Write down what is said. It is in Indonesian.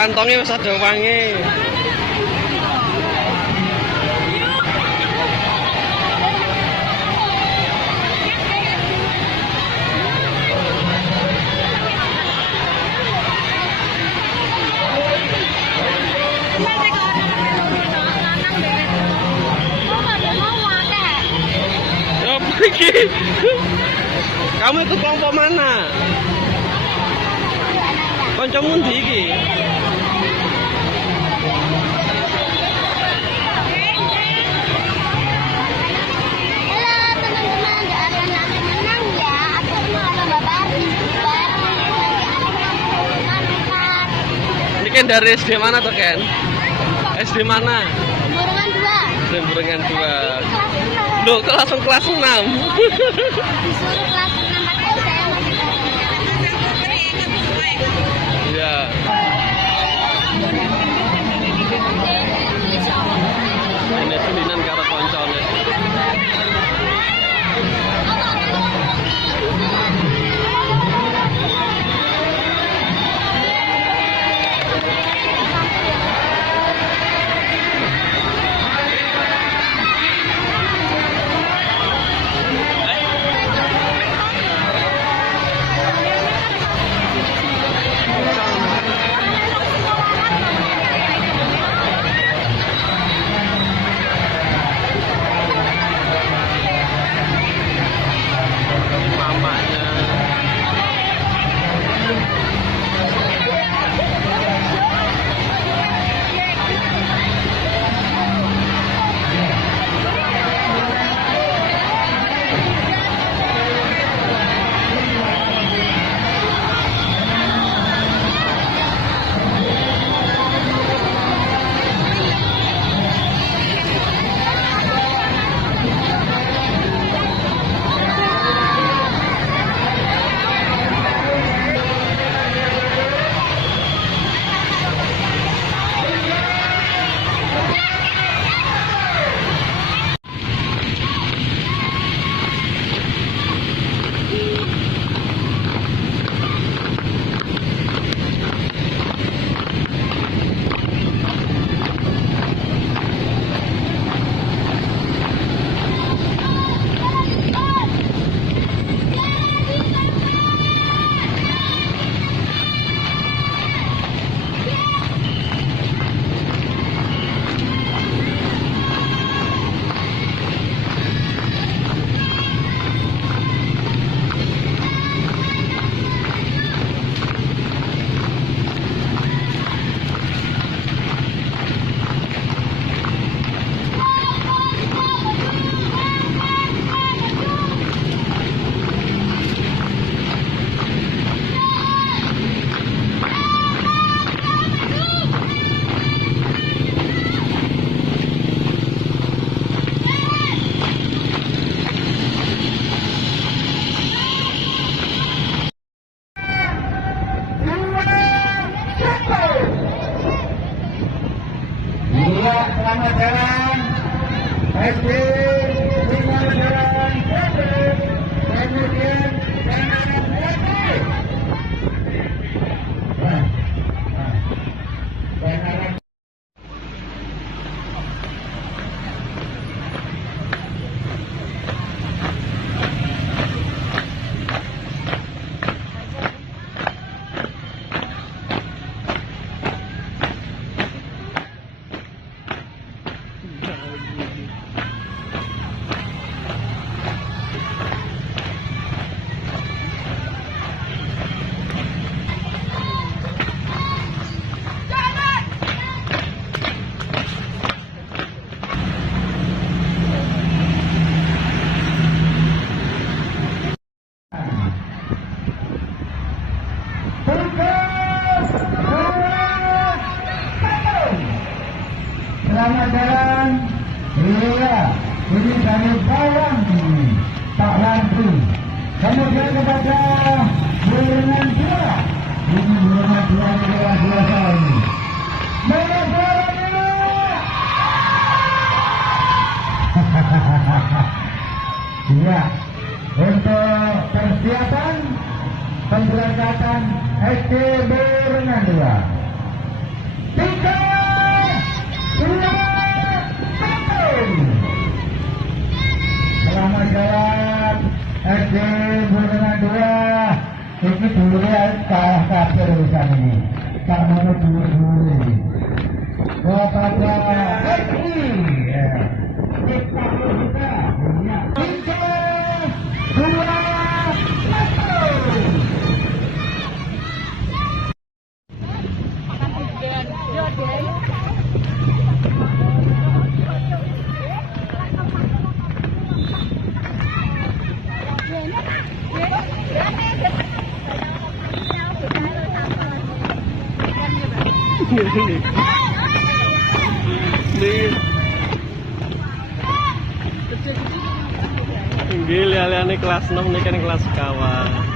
Kantongnya wis ada wangi. Pergi. Kamu ikut kelompok mana? Kancamu ndi iki? Ini kan dari SD mana tuh Ken? SD mana? Burengan 2. Loh, kok langsung kelas 6? Disuruh kelas 6 pakai saya. Iya. Ini sulinan karo koncone. Selamat jalan SD, selamat jalan SD, kemudian jalan SD. Selamat jalan. Iya, ini dari bawang Pak Lantri. Kemudian kepada Burengan 2. Ini Burengan 2 adalah biasa ini. Iya, untuk persiapan pemberangkatan SD Burengan 2. dure kalah kabeh urusan ini. Tak mau dure. Kepada Eki. Ya. Kita kita. Ya. 3, 2, Gila, liane kelas 6 ini kan kelas kawan.